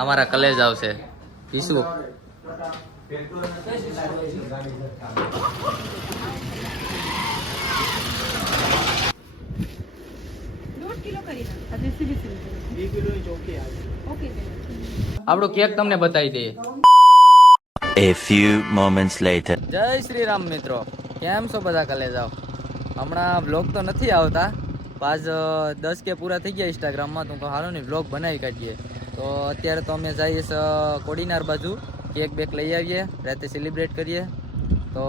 અમારા કલેજ આવશે ઈસુ આપણો કેક તમને બતાવી દઈએ. A few moments later. જય શ્રી રામ મિત્રો, કેમ છો બધા કલેજ આવ. હમણાં વ્લોગ તો નથી આવતા, 10 કે પૂરા થઈ ગયા ઇન્સ્ટાગ્રામમાં, તો હાલો ને વ્લોગ બનાવી કાઢીએ. તો અત્યારે તો અમે જઈએ કોડીનાર બાજુ, કેક બેક લઈ આવીએ, રાતે સેલિબ્રેટ કરીએ. તો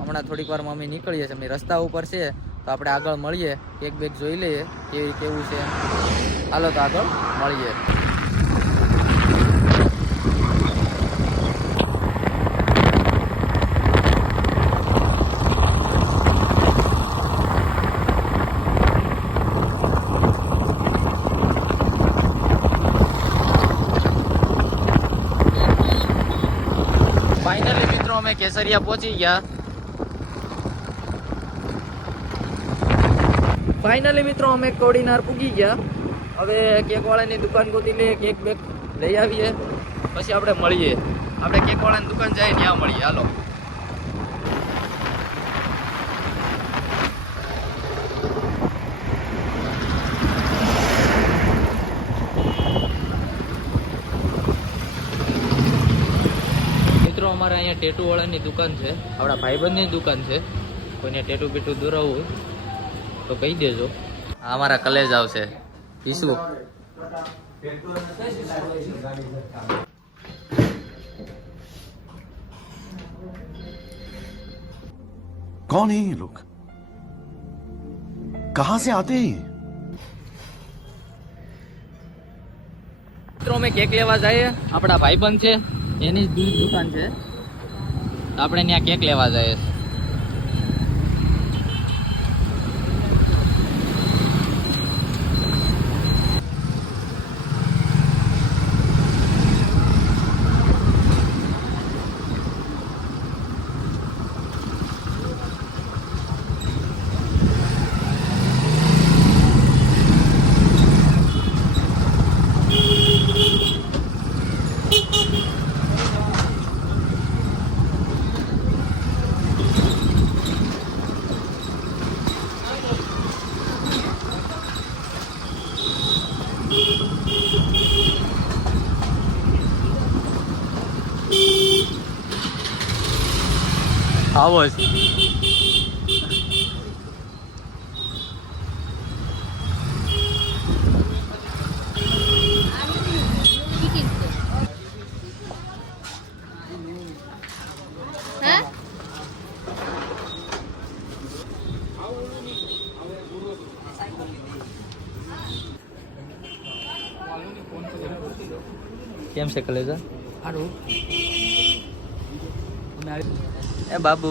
હમણાં થોડીક વાર અમે નીકળીએ છીએ, અમે રસ્તા ઉપર છે, તો આપણે આગળ મળીએ, કેક બેક જોઈ લઈએ કેવું છે. હાલો તો આગળ મળીએ. ફાઇનલી મિત્રો અમે કેસરિયા પહોંચી ગયા. ફાઇનલી મિત્રો અમે કોડીનાર પૂગી ગયા. હવે કેક વાળાની દુકાન ગોતી લઈએ, કેક બેક લઈ આવીએ, પછી આપણે મળીએ. આપણે કેક વાળાની દુકાન જઈએ, ત્યાં મળીએ. હાલો. અમારે અહીંયા ટેટુ વાળાની દુકાન છે, આપણા ભાઈબંધની દુકાન છે. કોઈને ટેટુ બેટુ દોરાવવું તો કહી દેજો. અમારા કલેજ આવશે ઈસુ. कौन है ये लोग? कहां से आते हैं? મિત્રો અમે કેક લેવા જઈએ, આપણા ભાઈબંધ છે એની જ દુકાન છે, તો આપણે ત્યાં કેક લેવા જઈએ. આવો જ કેમ છે કલેજા? સારું. એ બાબુ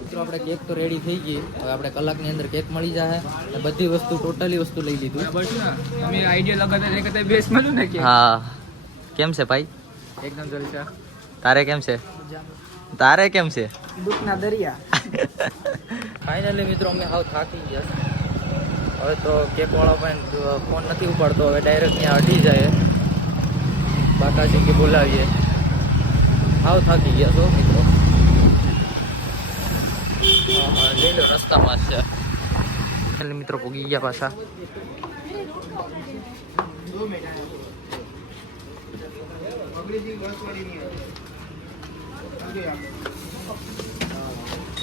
મિત્રો આપણે કેક તો રેડી થઈ ગઈ. હવે આપણે કલાકની અંદર કેક મળી જાય. બધી વસ્તુ ટોટલી વસ્તુ લઈ લીધું. અમે આઈડિયા લગાતા બેસ મળ્યું ને કે. હા, કેમ છે ભાઈ? એકદમ જલસા. તારે કેમ છે? તારે કેમ છે? દુઃખના દરિયા. ફાઇનલી મિત્રો અમે હાવ થાકી ગયા. હવે તો કેક વાળો પણ ફોન નથી ઉપાડતો. હવે ડાયરેક્ટ ત્યાં અડી જાય, બાકાજી કે બોલાવીએ. હાવ થાકી ગયા છો મિત્રો. હા લઈ લો, રસ્તામાં છે. મિત્રો પૂગી ગયા પાછા.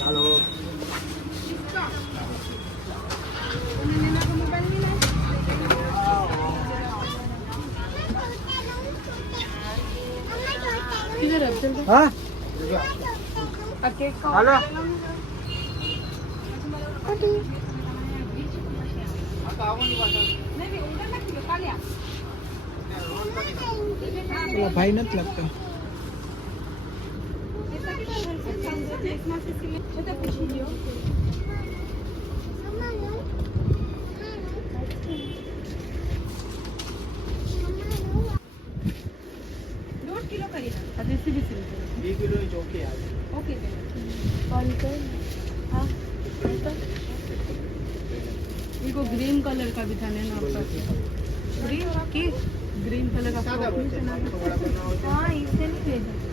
હાલો. हाँ हेलो भाई नहीं लगता किलो ओके कॉल कर हाँ देखो ग्रीन कलर का भी था ना आपका ग्रीन की ग्रीन कलर का हाँ इससे नहीं भेजा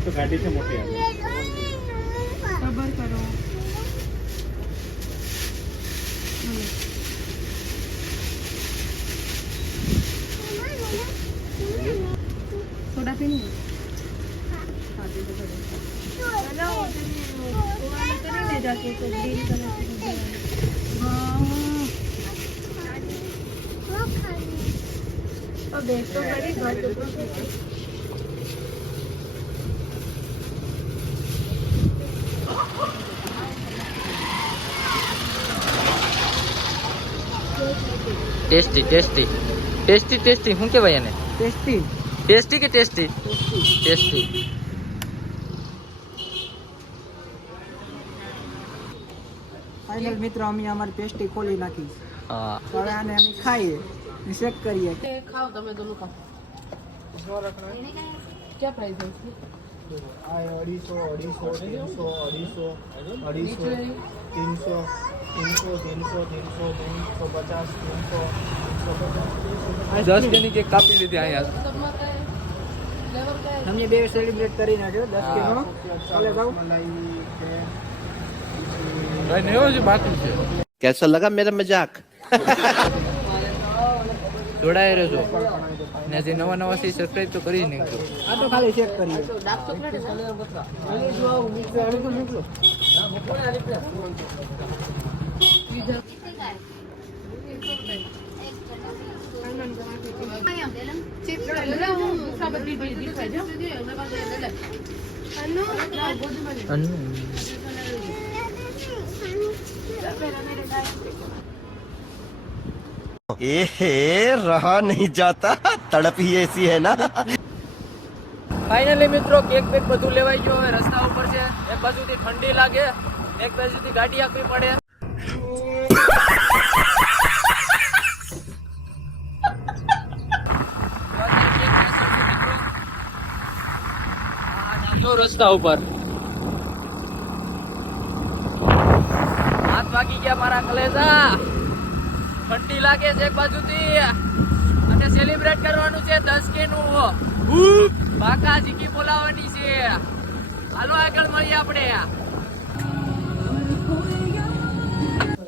તો ગાડી છે મોટી खबर करो सोडा पीनी है हाँ दे दो करेंगे जाके तो ग्रीन कलर की अब देख तो बड़ी घर ટેસ્ટી ટેસ્ટી ટેસ્ટી ટેસ્ટી શું કહેવાય એને ટેસ્ટી ટેસ્ટી કે ટેસ્ટી ટેસ્ટી ફાઇનલ મિત્રો અમે અમારી પેસ્ટી ખોલી નાખી હા તો હવે આને અમે ખાઈએ ચેક કરીએ खाओ તમે दोनों खाओ क्या प्राइस है इसकी આ 250 250 300 300 10 કેની કેક કાપી લીધી અહીંયા सबમાં काय फ्लेवर काय તમે બે સેલિબ્રેટ કરી નાખ્યો 10 કિલો ચાલે જાવ ભાઈ નેવો જ બાકી છે कैसा लगा मेरा मजाक જોડાઈ રહેજો ને જે નવા નવા છે સબસ્ક્રાઇબ તો કરી જ નાખજો આ તો ખાલી ચેક કરીએ डार्क चॉकलेट है चिप्स ले હું સાબતી દીધી ખાજો અનુ रहा नहीं जाता तड़प ही ऐसी है ना ફાઇનલી મિત્રો કેક બેક બધું લેવાઈ ગયો હવે રસ્તા ઉપર છે એક બાજુથી ઠંડી લાગે એક બાજુથી ગાડી આપવી પડે રસ્તા ઉપર હાથ વાગી ગયા મારા કલેજા ઠંડી લાગે છે એક બાજુથી અને સેલિબ્રેટ કરવાનું છે 10K નું બાકા જીકી બોલાવવાની છે હાલો આગળ મળીએ આપણે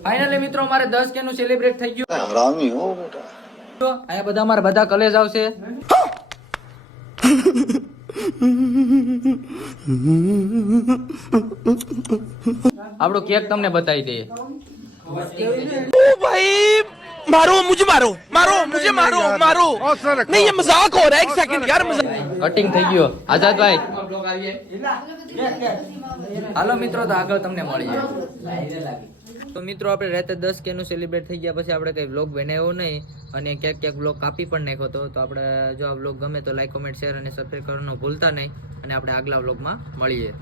ફાઇનલી મિત્રો મારે 10K નું સેલિબ્રેટ થઈ ગયું હરામી હો બેટા અહીંયા બધા મારા બધા કલેજ આવશે આપણો કેક તમને બતાવી દઈએ भाई मारो मुझे मारो मारो मुझे मारो मारो नहीं ये मजाक हो रहा है एक सेकंड यार કટિંગ થઈ ગયો આઝાદભાઈ હાલો મિત્રો તો આગળ તમને મળીએ તો મિત્રો આપણે રાતે 10K નું સેલિબ્રેટ થઈ ગયા પછી આપણે કઈ વ્લોગ બનાવ્યો નહીં અને ક્યાંક વ્લોગ કાપી પણ નાખ્યો હતો તો આપણે જો આ વ્લોગ ગમે તો લાઈક કોમેન્ટ શેર અને સબસ્ક્રાઇબ કરવાનું ભૂલતા નહીં અને આપણે આગલા વ્લોગમાં મળીએ